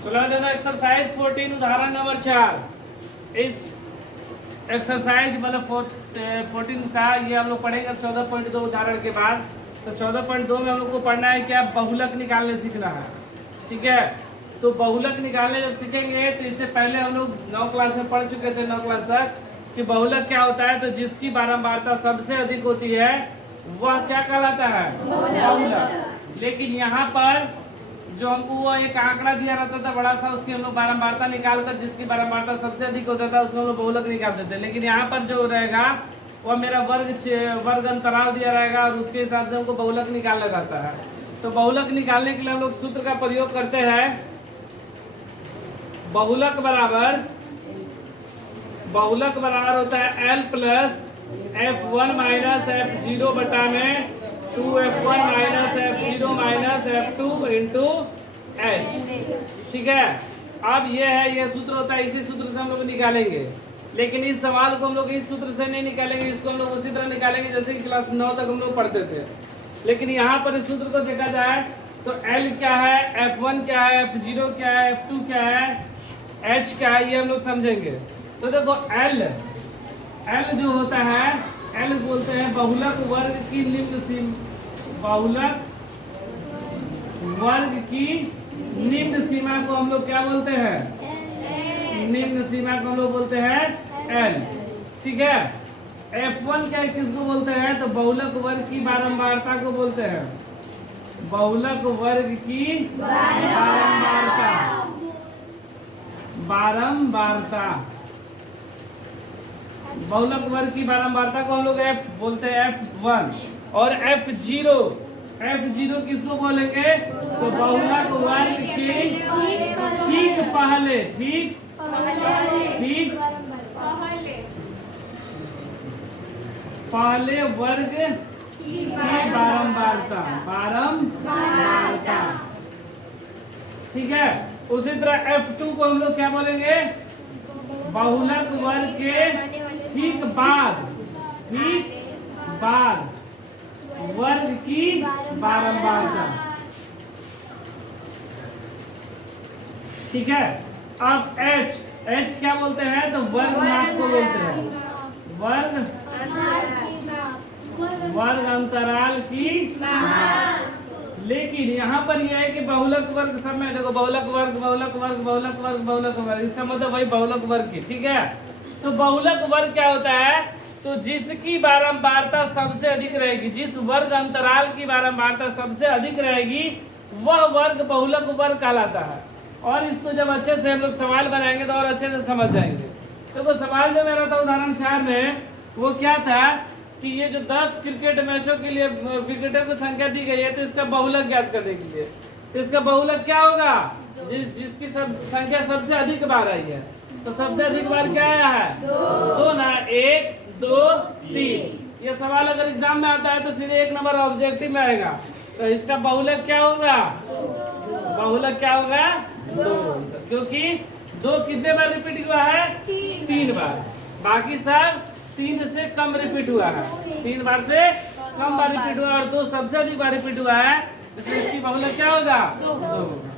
चलो देखो एक्सरसाइज 14 उदाहरण नंबर 4। इस एक्सरसाइज मतलब 14 का ये हम लोग पढ़ेंगे 14.2 उदाहरण के बाद। तो 14.2 में हम लोग को पढ़ना है क्या, बहुलक निकालने सीखना है। ठीक है, तो बहुलक निकालने जब सीखेंगे तो इससे पहले हम लोग 9 क्लास में पढ़ चुके थे, 9 क्लास तक, कि बहुलक क्या होता है। तो जिसकी बारंबारता सबसे अधिक होती है वह क्या कहलाता है, बहुलक। लेकिन यहाँ पर जो हमको वो एक आंकड़ा दिया रहता था बड़ा सा, उसकी हम लोग बारंबारता निकाल कर जिसकी बारंबारता सबसे अधिक होता था उसको हम लोग बहुलक निकालते थे। लेकिन यहाँ पर जो रहेगा वह मेरा वर्ग अंतराल दिया रहेगा और उसके हिसाब से हमको बहुलक निकालना रहता है। तो बहुलक निकालने के लिए हम लोग सूत्र का प्रयोग करते हैं। बहुलक बराबर होता है L plus F1 minus F0 बटा में 2F1 minus F0 minus F2 into H। ठीक है, अब ये है, ये सूत्र होता है, इसी सूत्र से हम लोग निकालेंगे। लेकिन इस सवाल को हम लोग इस सूत्र से नहीं निकालेंगे, इसको हम लोग उसी तरह निकालेंगे जैसे कि क्लास 9 तक हम लोग पढ़ते थे। लेकिन यहाँ पर इस सूत्र को देखा जाए तो L क्या है, F1 क्या है, F0 क्या है, F2 क्या है, H क्या है, ये हम लोग समझेंगे। तो देखो L जो होता है, L बोलते हैं बहुलक वर्ग की निम्न सीमा। बहुलक वर्ग की निम्न सीमा को हम लोग क्या बोलते हैं, निम्न सीमा को हम लोग बोलते हैं L। ठीक है, F1 क्या किसको बोलते हैं, तो बहुलक वर्ग की बारंबारता को बोलते हैं। बहुलक वर्ग की बारंबारता बहुलक वर्ग की बारंबारता को हम लोग F बोलते हैं, F1। और F0 किसको बोलेंगे, तो बहुलक वर्ग के ठीक पहले वर्ग की बारंबारता। ठीक है, उसी तरह F2 को हम लोग क्या बोलेंगे, बहुलक वर्ग के ठीक बाद वर्ग की बारंबारता। ठीक है, अब H क्या बोलते हैं, तो वर्ग माप को बोलते हैं, वर्ग अंतराल की। लेकिन यहाँ पर यह है कि बहुलक वर्ग सब में देखो, बहुलक वर्ग, इसका मतलब वही बहुलक वर्ग की। ठीक है, तो बहुलक वर्ग क्या होता है, तो जिसकी बारंबारता सबसे अधिक रहेगी, जिस वर्ग अंतराल की बारंबारता सबसे अधिक रहेगी वह वर्ग बहुलक वर्ग कहलाता है। और इसको जब अच्छे से हम लोग सवाल बनाएंगे तो और अच्छे से समझ जाएंगे। तो वो सवाल जो मेरा था उदाहरण 4 में वो क्या था कि ये जो 10 क्रिकेट मैचों के लिए विकेटों की संख्या दी गई है, तो इसका बहुलक ज्ञात करने के लिए, तो इसका बहुलक क्या होगा, जिसकी संख्या सबसे अधिक बार आई है। तो सबसे अधिक बार क्या आया है, 2 ना, 1 2 3। ये सवाल अगर एग्जाम में आता है तो सीधे 1 नंबर ऑब्जेक्टिव में आएगा। तो इसका बहुलक क्या होगा, बहुलक क्या होगा, 2, क्योंकि 2 कितने बार रिपीट हुआ है, 3 बार। बाकी सब 3 से कम रिपीट हुआ है, 3 बार से कम बार रिपीट हुआ और 2 सबसे अधिक बार रिपीट हुआ है, इसलिए इसकी बहुलक क्या होगा, 2 होगा।